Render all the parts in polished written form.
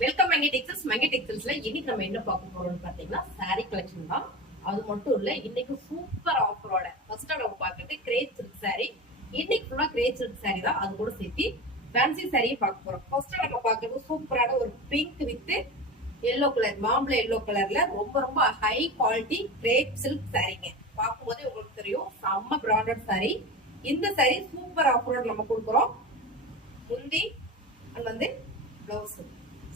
Welcome மங்கை textiles. மங்கை டெக்ஸ்டைல்ஸ்ல இன்னைக்கு நம்ம என்ன பார்க்க போறோம்னு பாத்தீங்கன்னா சாரி கலெக்ஷன் தான். அது மட்டும் இல்ல, இன்னைக்கு சூப்பர் ஆஃபரோட ஃபர்ஸ்ட் நம்ம பார்க்கறது கிரேப் சில்க் சாரி. இன்னைக்கு ஃபுல்லா கிரேப் சில்க் சாரி தான், அது கூட சேர்த்து ஃபேன்சி சாரியை பார்க்க போறோம். ஃபர்ஸ்ட் நம்ம பார்க்கறது சூப்பரான ஒரு பிங்க் வித் எல்லோ கலர், மாம்பழ எல்லோ கலர்ல ரொம்ப ரொம்ப ஹை குவாலிட்டி கிரேப் சில்க் சாரிங்க. பார்க்கும்போதே உங்களுக்கு தெரியும், செம்ம பிராண்டட் சாரி. இந்த சாரி சூப்பர் ஆஃபரோட நம்ம கொடுக்குறோம். முந்தி அண்ட் வந்து பிளவுஸ்,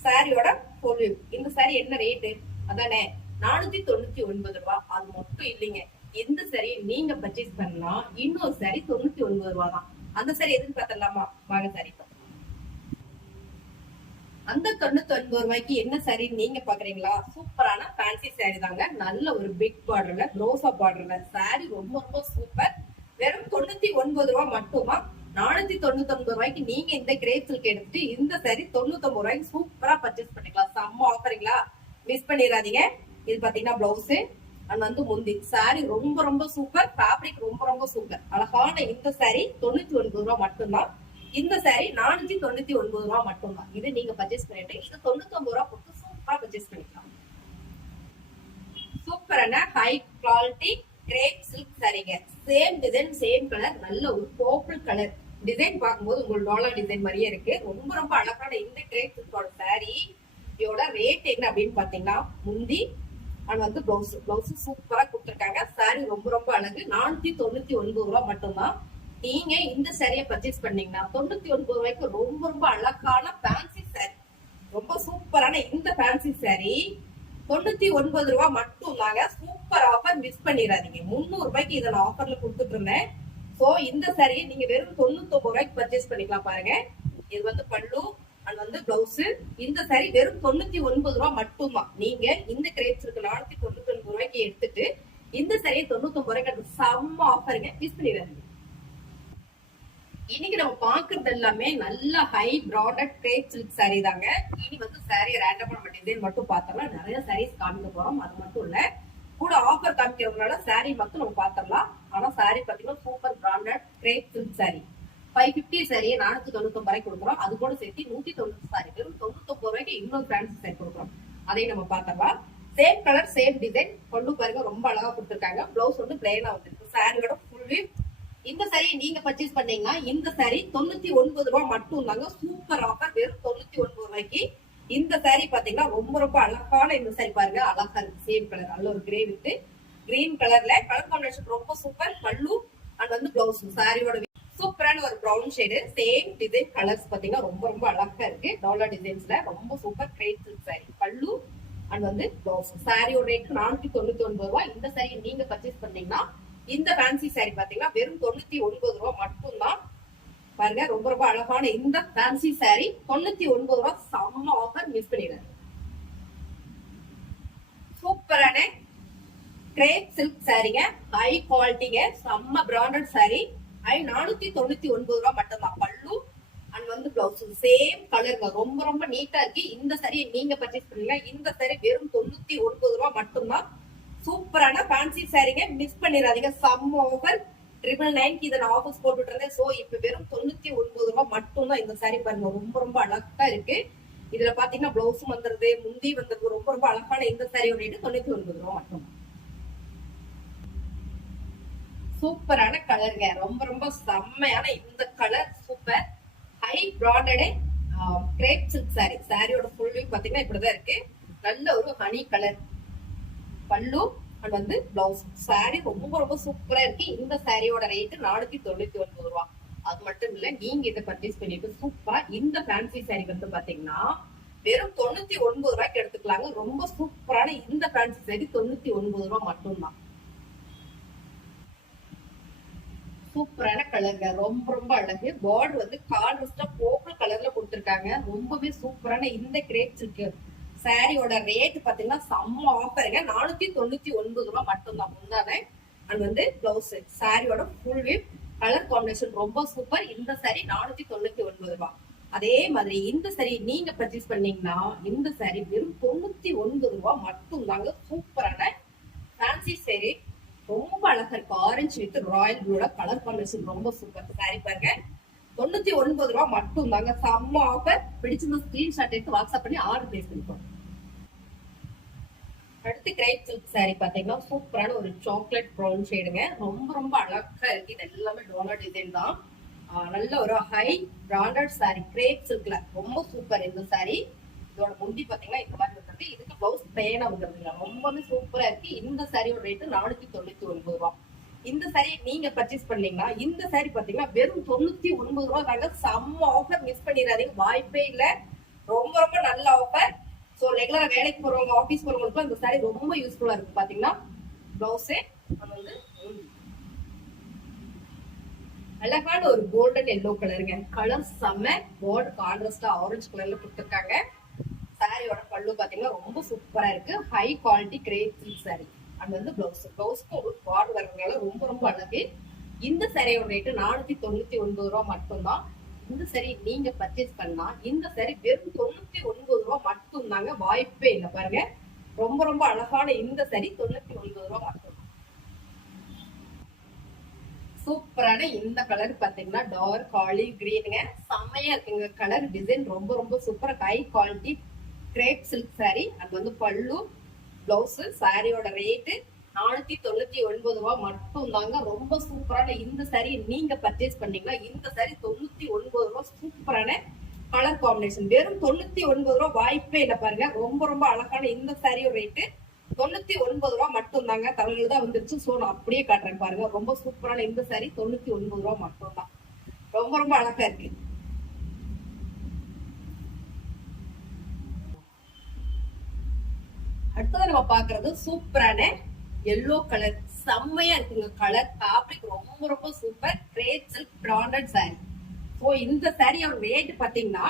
சாரியோட ஃபுல் வியூ. இந்த சாரி என்ன ரேட்டு அதானே 499 ரூபாய். அது மட்டும் இல்லைங்க, எந்த சாரி நீங்க பர்ச்சேஸ் பண்ணா இன்னொரு சாரி 99 ரூபாய் தான். அந்த சாரி எதுன்னு பார்த்தலாமா? வாங்க சாரி அந்த 99 ரூபாய்க்கு என்ன சாரி நீங்க பாக்குறீங்களா? சூப்பரான ஃபேன்சி சாரி தாங்க. நல்ல ஒரு பிக் பார்டர்ல ரோசா பார்டர்ல சாரி ரொம்ப ரொம்ப சூப்பர். வெறும் 99 ரூபாய் மட்டுமா. 499 ரூபாய்க்கு நீங்க இந்த கிரேப் சில்க் எடுத்துட்டு இந்த சாரி 99 ரூபாய்க்கு சூப்பரா பர்ச்சேஸ் பண்ணிக்கலாம். செம்ம ஆஃபரிங்களா, மிஸ் பண்ணிடாதீங்க. இது பாத்தீங்கன்னா பிளவுஸ் அண்ட் வந்து முந்தி. சாரி ரொம்ப ரொம்ப சூப்பர், ஃபேப்ரிக் ரொம்ப ரொம்ப சூப்பர். அழகான இந்த சாரி 99 ரூபாய் மட்டும்தான். இந்த சாரி 499 ரூபாய் மட்டும்தான். இது நீங்க பர்ச்சேஸ் பண்ணிட்டு இது 99 ரூபாய் கொடுத்து சூப்பரா பர்ச்சேஸ் பண்ணிக்கலாம். சூப்பரான ஹை குவாலிட்டி கிரேப் சில்க் சாரிங்க. சேம் டிசைன், சேம் கலர், நல்ல ஒரு பர்பிள் கலர் டிசைன். பார்க்கும்போது உங்களுக்கு டாலர் டிசைன் மாதிரியே இருக்கு. ரொம்ப ரொம்ப அழகான இந்த கிரேப் சில்கோட சாரி. இதோட ரேட் என்ன அப்படின்னு பாத்தீங்கன்னா, முந்தி அண்ட் வந்து பிளவுஸ் சூப்பரா கொடுத்துருக்காங்க. சாரி ரொம்ப ரொம்ப அழகு. 499 ரூபாய் மட்டும்தான். நீங்க இந்த சாரியை பர்ச்சேஸ் பண்ணீங்கன்னா 99 ரூபாய்க்கு ரொம்ப ரொம்ப அழகான ஃபேன்சி சாரி, ரொம்ப சூப்பரான இந்த ஃபேன்சி சாரி 99 ரூபாய் மட்டும் தாங்க. சூப்பர் ஆஃபர், மிஸ் பண்ணிடாதீங்க. 300 ரூபாய்க்கு இதை நான் ஆஃபர்ல கொடுத்துட்டு இருந்தேன். சோ இந்த சாரியை நீங்க வெறும் 99 ரூபாய்க்கு பர்ச்சேஸ் பண்ணிக்கலாம். பாருங்க, இது வந்து பல்லு அண்ட் வந்து பிளவுஸ். இந்த சாரி வெறும் 99 ரூபாய் மட்டும்தான். நீங்க இந்த கிரேப்ஸ் இருக்கு 499 ரூபாய்க்கு எடுத்துட்டு இந்த சாரியை 99 ரூபாய்க்கு செம்ம ஆஃபருங்க, மிஸ் பண்ணிடாதீங்க. இன்னைக்கு நம்ம பாக்குறது எல்லாமே நல்ல high branded grape silk sorry தாங்க. இனி வந்து சாரி ரேண்டமா நம்ம டிசைன் மட்டும் பார்த்தோம்னா நிறைய சாரீஸ் காமிக்க போறோம். அது மட்டும் இல்ல, கூட ஆஃபர் காமிக்கிறதுனால சாரி மட்டும் நம்ம பாத்திரலாம். ஆனா சாரி பாத்தீங்கன்னா super branded grape silk sorry 550 சாரியை 499 ரூபாய்க்கு கொடுக்குறோம். அது கூட சேர்த்து 190 சாரி வெறும் 99 ரூபாய்க்கு இன்னொரு ஃபேன்சி சாரி கொடுக்குறோம். அதையும் நம்ம பாத்திரலாம். Same colour same design. கொண்டு பாருங்க, ரொம்ப அழகா கொடுத்துருக்காங்க. பிளவுஸ் வந்து பிளைனா வந்துருக்கு. சாரியோட ஃபுல் இந்த சாரியை நீங்க பர்ச்சேஸ் பண்ணீங்கன்னா இந்த சாரி 99 ரூபாய் மட்டும் தாங்க. சூப்பர் ஆஃபர், வெறும் 99 ரூபாய்க்கு. இந்த சாரி பாத்தீங்கன்னா ரொம்ப ரொம்ப அழகான இந்த சாரி பாருங்க, அழகா இருக்கு. சேம் கலர், நல்ல ஒரு கிரே வித் கிரீன் கலர்ல கலர் காம்பினேஷன் ரொம்ப சூப்பர். பல்லு அண்ட் வந்து பிளவுஸ் சாரியோட சூப்பரான ஒரு brown shade. Same design colours பாத்தீங்கன்னா ரொம்ப ரொம்ப அழகா இருக்கு. டாலர் டிசைன்ஸ்ல ரொம்ப சூப்பர் கிரேட் சில்க் சாரி. பல்லு அண்ட் வந்து பிளவுஸ். சாரியோட ரேட் 499 ரூபாய். இந்த சாரியை நீங்க பர்ச்சேஸ் பண்ணீங்கன்னா இந்த ஃபேன்சி சாரி பாத்தீங்கன்னா வெறும் 99 ரூபாய் மட்டும்தான். பாருங்க, ரொம்ப ரொம்ப அழகான இந்த ஃபேன்சி சாரி 99 ரூபாய். செம்ம ஆஃபர், மிஸ் பண்ணிடுறாரு. சூப்பரான கிரேப் சில்க் சாரிங்க, ஹை குவாலிட்டிங்க, செம்ம பிராண்டட் சாரி. 499 ரூபாய் மட்டும்தான். பல்லு அண்ட் வந்து பிளவுஸ் சேம் கலருங்க, ரொம்ப ரொம்ப நீட்டா இருக்கு. இந்த சாரியை நீங்க பர்ச்சேஸ் பண்ணீங்க இந்த சாரி வெறும் 99 ரூபாய் மட்டும்தான். சூப்பரான ஃபேன்சி சாரிங்க, மிஸ் பண்ணிடாதீங்க. சம் ஆஃபர் 999 இதை நான் ஆஃபர்ஸ் போட்டுட்டு இருந்தேன். சோ இப்ப வெறும் 99 ரூபாய் மட்டும் தான். இந்த சாரி பாருங்க, ரொம்ப ரொம்ப அழகா இருக்கு. இதுல பாத்தீங்கன்னா பிளவுஸும் வந்துருது, முந்தி வந்துருது. ரொம்ப ரொம்ப அழகான இந்த சாரியோட ரேட்டு 99 ரூபாய் மட்டும். சூப்பரான கலருங்க, ரொம்ப ரொம்ப செம்மையான இந்த colour. Super high branded grape silk sorry. சாரியோட ஃபுல் வியூ பாத்தீங்கன்னா இப்படிதான் இருக்கு. நல்ல ஒரு ஹனி கலர் பல்லு அண்ட் வந்து பிளவுஸ். சாரி ரொம்ப ரொம்ப சூப்பரா இருக்கு. இந்த சாரியோட ரேட் 499 ரூபாய். அது மட்டும் இல்ல, நீங்க இதை பர்ச்சேஸ் பண்ணிட்டு சூப்பரா இந்த ஃபேன்சி சாரி வந்து பாத்தீங்கன்னா வெறும் 99 ரூபாய்க்கு எடுத்துக்கலாங்க. ரொம்ப சூப்பரான இந்த ஃபேன்சி சாரி 99 ரூபாய் மட்டும்தான். சூப்பரான கலருங்க, ரொம்ப ரொம்ப அழகு. பார்டர் வந்து கான்ட்ராஸ்டா பர்பிள் கலர்ல கொடுத்திருக்காங்க. ரொம்பவே சூப்பரான இந்த கிரேப் சில்க் சாரியோட ரேட் பாத்தீங்கன்னா செம்ம ஆஃபருங்க. 499 ரூபாய் மட்டும்தான். முந்தானே அண்ட் வந்து பிளவுஸ். சாரியோட ஃபுல் வியூ கலர் காம்பினேஷன் ரொம்ப சூப்பர். இந்த சாரி 499 ரூபாய். அதே மாதிரி இந்த சாரி நீங்க பர்ச்சேஸ் பண்ணீங்கன்னா இந்த சாரி வெறும் 99 ரூபாய் மட்டும் தாங்க. சூப்பரான ஃபேன்சி சாரி, ரொம்ப அழகா இருக்கு. ஆரஞ்சு வித் ராயல் ப்ளூல கலர் காம்பினேஷன் ரொம்ப சூப்பர். சாரி பாருங்க, 99 ரூபா மட்டும் தாங்க. செம்ம ஆஃபர். பிடிச்சிருந்த ஸ்கிரீன்ஷாட் எடுத்து வாட்ஸ்அப் பண்ணி ஆர்டர் பிளேஸ் பண்ணிக்கோங்க. அடுத்து கிரேப் சில்க் சாரி பாத்தீங்கன்னா சூப்பரான ஒரு சாக்லேட் ப்ரௌன் ஷேடுங்க. ரொம்ப ரொம்ப அழகா இருக்கு. இது எல்லாமே டோனர் டிசைன் தான். நல்ல ஒரு ஹை பிராண்டட் சாரி கிரேப் சில்க்ல ரொம்ப சூப்பர் இந்த சாரி. இதோட முந்தி பாத்தீங்கன்னா இந்த மாதிரி வந்துருக்கு. இதுக்கு பிளவுஸ் பிளேனா வந்துருக்குங்க. ரொம்பவே சூப்பரா இருக்கு. இந்த சாரியோட ரேட்டு 499 ரூபா. இந்த சாரி நீங்க பர்ச்சேஸ் பண்ணீங்கன்னா இந்த சாரி பாத்தீங்கன்னா வெறும் 99 ரூபா தாங்க. செம்ம ஆஃபர். மிஸ் பண்ணிடாதீங்க, வாய்ப்பே இல்ல. ரொம்ப ரொம்ப நல்ல ஆஃபர். சோ ரெகுலரா வேலைக்கு போறவங்க, ஆபீஸ் போறவங்களுக்கு இந்த சாரி ரொம்ப யூஸ்ஃபுல்லா இருக்கு. பாத்தீங்கன்னா பிளவுஸே வந்து அழகான ஒரு கோல்டன் எல்லோ கலருங்க. கலர் செம்ம. பார்டர் கான்ட்ராஸ்டா ஆரஞ்சு கலர்ல கொடுத்துருக்காங்க. சாரியோட பல்லு பாத்தீங்கன்னா ரொம்ப சூப்பரா இருக்கு. High quality grape silk sorry. And வந்து பிளவுஸ்க்கு ஒரு பார்டர் வர்றதுனால ரொம்ப ரொம்ப அழகு. இந்த சாரியோட ரேட்டு 499 ரூபா மட்டும்தான். இந்த சாரி நீங்க பர்ச்சேஸ் பண்ணா இந்த சாரி வெறும் 99 ரூபா மட்டும் தாங்க. வாய்ப்பே இல்லை பாருங்க. ரொம்ப ரொம்ப அழகான இந்த சாரி 99 ரூபா மட்டும். சூப்பரான இந்த கலர் பாத்தீங்கன்னா டார்க் ஆலிவ் கிரீனுங்க. செம்மையா இருக்குங்க. கலர் டிசைன் ரொம்ப ரொம்ப super. High quality grape silk sorry. அது வந்து பல்லு பிளவுஸ். சாரியோட ரேட்டு 499 ரூபா மட்டும் தாங்க. ரொம்ப சூப்பரான இந்த சாரி நீங்க பர்ச்சேஸ் பண்ணீங்கன்னா இந்த சாரி 99 ரூபா. சூப்பரான கலர் காம்பினேஷன். வெறும் 99 ரூபா வாய்ப்பே இல்லை பாருங்க. ரொம்ப ரொம்ப அழகான இந்த சாரியோட ரேட்டு 99 ரூபா மட்டும் தாங்க. தலையில தான் வந்துருச்சு. சோ நான் அப்படியே காட்டுறேன் பாருங்க. ரொம்ப சூப்பரான இந்த சாரி 99 ரூபா மட்டும் தான். ரொம்ப ரொம்ப அழகா இருக்கு. அடுத்தது நம்ம பாக்குறது சூப்பரான எல்லோ கலர். செம்மையா இருக்குங்க. கலர் ஃபேப்ரிக் ரொம்ப ரொம்ப super. Grape silk branded sorry. So இந்த சாரியோட ரேட் பாத்தீங்கன்னா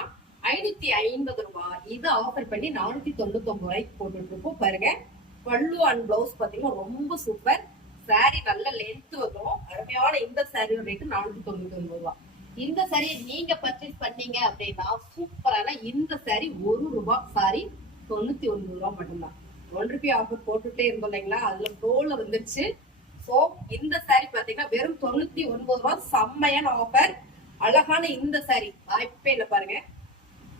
550 ரூபாய். இது ஆஃபர் பண்ணி 499 ரூபாய்க்கு போட்டுட்டு இருக்கோம் பாருங்க. பல்லு அண்ட் பிளவுஸ் பாத்தீங்கன்னா ரொம்ப சூப்பர். சாரி நல்ல லென்த் வரும். அருமையான இந்த சாரியோட ரேட்டு 499 ரூபாய். இந்த சாரியை நீங்க பர்ச்சேஸ் பண்ணீங்க அப்படின்னா சூப்பரான இந்த சாரி 1 ரூபாய். சாரி 99 ரூபாய் மட்டும்தான். 1 ரூபாய் ஆஃபர் போட்டுட்டே இருந்தோம் இல்லைங்களா, அதுல ப்ரோல வந்துருச்சு. சோ இந்த சாரி பாத்தீங்கன்னா வெறும் 99 ரூபாய். செம்மையான ஆஃபர். அழகான இந்த சாரி வாய்ப்பே இல்லை பாருங்க.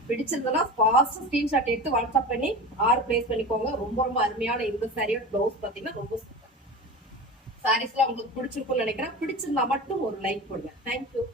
பிடிச்சிருந்தா ஃபாஸ்ட் ஸ்கிரீன்ஷாட் எடுத்து வாட்ஸ்அப் பண்ணி ஆர்டர் பிளேஸ் பண்ணிக்கோங்க. ரொம்ப ரொம்ப அருமையான இந்த சாரியோட பிளவுஸ் பாத்தீங்கன்னா ரொம்ப சூப்பர். சாரீஸ்லாம் உங்களுக்கு பிடிச்சிருக்கும்னு நினைக்கிறேன். பிடிச்சிருந்தா மட்டும் ஒரு லைக் போடுங்க. தேங்க்யூ.